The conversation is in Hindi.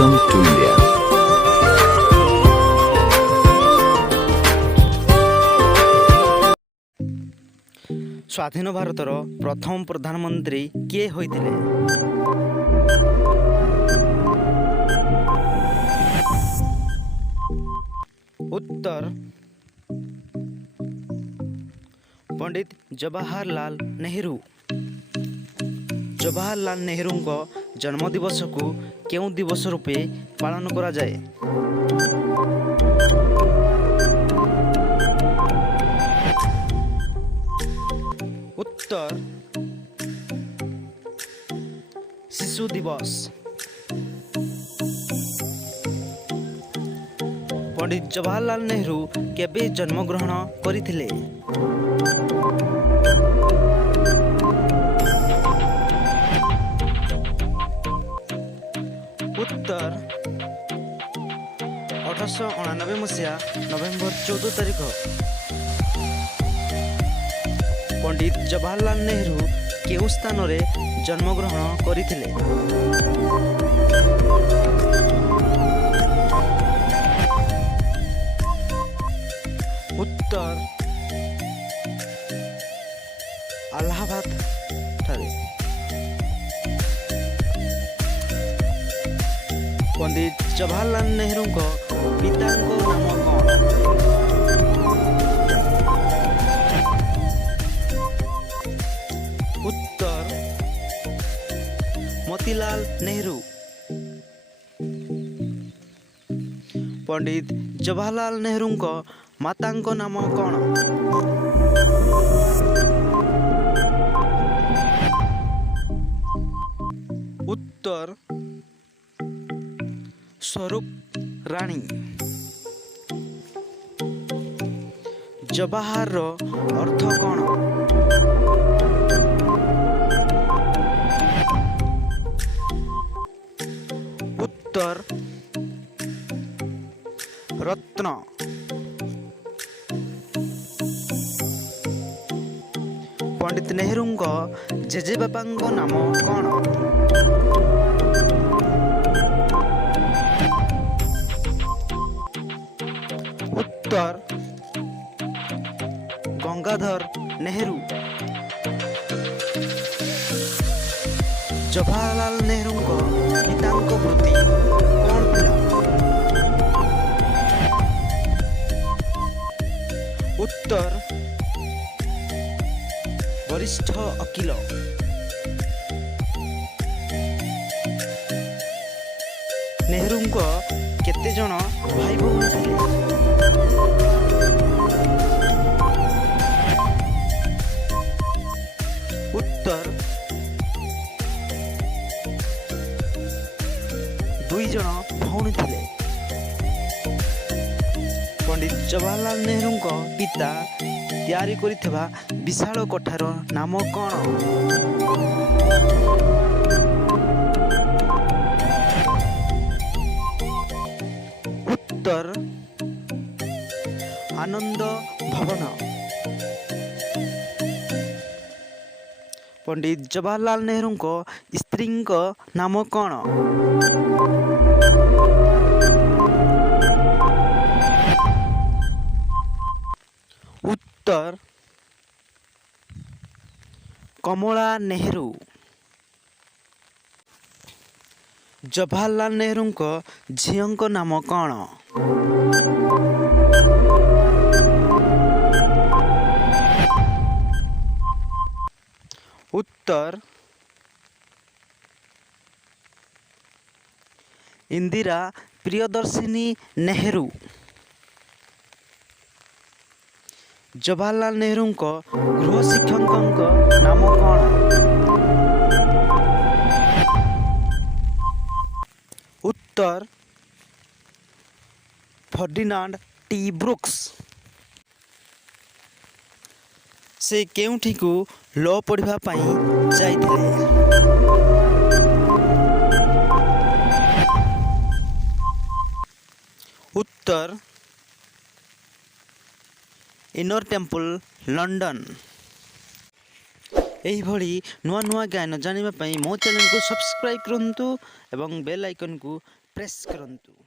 Welcome to India. स्वाधीन भारतर प्रथम प्रधानमंत्री किए होइतिले? उत्तर पंडित जवाहरलाल नेहरू। जवाहरलाल नेहरू जन्म दिवस को केउं दिवस रूपे पालन करा जाए? उत्तर शिशु दिवस। पंडित जवाहरलाल नेहरू केबे जन्म ग्रहण करथिले? उत्तर 1899 मसीहा नवेम्बर 14 तारिख। पंडित जवाहरलाल नेहरू केउं स्थान रे जन्म ग्रहण करथिले? उत्तर अलाहाबाद ठारे। पंडित जवाहरलाल नेहरू पिता नाम कौन? उत्तर मोतीलाल नेहरू। पंडित जवाहरलाल नेहरू माता नाम कौन? उत्तर स्वरूप रानी। जवाहर अर्थ कौन? उत्तर रत्न। पंडित नेहरू जेजेबापा नाम कौन? उत्तर गंगाधर नेहरू। जवाहरलाल नेहरू पिता वृत्ति कौन थिला? उत्तर वरिष्ठ वकील। नेहरू केते जन भाई भौणी थिले? उत्तर 2 जन भौणी थिले। पंडित जवाहरलाल नेहरू पिता तैयारी करिथिबा विशाल कोठार नाम कौन? उत्तर आनंद भवन। पंडित जवाहरलाल नेहरू स्त्री नाम कौन? उत्तर कमला नेहरू। जवाहरलाल नेहरू झील नाम कौन? उत्तर इंदिरा प्रियदर्शिनी नेहरू। जवाहरलाल नेहरू गृह शिक्षक नाम कौन? उत्तर फर्डिनांड टी ब्रुक्स। से केउठी को लॉ पढ़िबा पई जाइथिले? उत्तर इनर टेम्पल लंडन। ଏହିଭଳି ନୂଆ ନୂଆ ଜ୍ଞାନ ଜାଣିବା ପାଇଁ ମୋ ଚ୍ୟାନେଲକୁ ସବସ୍କ୍ରାଇବ୍ କରନ୍ତୁ ଏବଂ ବେଲ୍ ଆଇକନ୍କୁ ପ୍ରେସ୍ କରନ୍ତୁ।